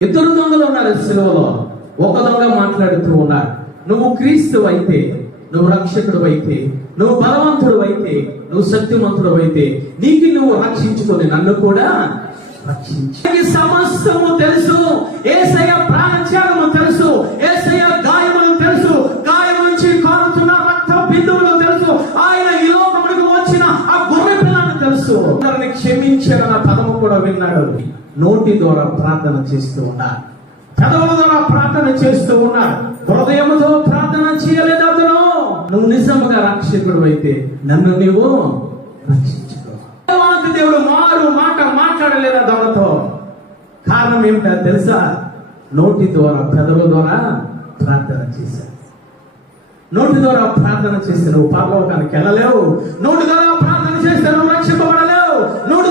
ఇద్దరు దొంగలు ఉన్నారు సిలువలో. ఒక దొంగ మాట్లాడుతూ ఉన్నారు, నువ్వు క్రీస్తు అయితే, నువ్వు రక్షకుడు అయితే, నువ్వు బలవంతుడు అయితే, నువ్వు శక్తిమంతుడు అయితే నీకు నువ్వు రక్షించుకొని నన్ను కూడా రక్షించు. సమస్తము తెలుసు, యేసయ్య ప్రాణత్యాగము తెలుసు, యేసయ్య గాయములు తెలుసు, గాయం నుంచి కారుతున్న రక్త బిందువులు తెలుసు, ఆయన ఈ లోకములకు వచ్చిన ఆ గొర్రె పిల్లను తెలుసు. అందరిని క్షమించారన్న పదము కూడా విన్నాడు. నోటి ద్వారా ప్రార్థన చేస్తూ ఉన్నారు, పెదవుల ద్వారా ప్రార్థన చేస్తూ ఉన్నారు, హృదయముతో ప్రార్థన చేయలేదు అతను. నువ్వు నిజంగా రక్షకుడు అయితే నన్ను నీవు రక్షించుకో. దేవుడు మారు మాట మాట్లాడలేదా దొంగతో? కారణం ఏమిటో తెలుసా? నోటి ద్వారా, పెదవుల ద్వారా ప్రార్థన చేశాడు. నోటి ద్వారా ప్రార్థన చేస్తే నువ్వు పరలోకానికి వెళ్ళలేవు. నోటి ద్వారా ప్రార్థన చేస్తే నువ్వు రక్షింపబడలేవు. నోటి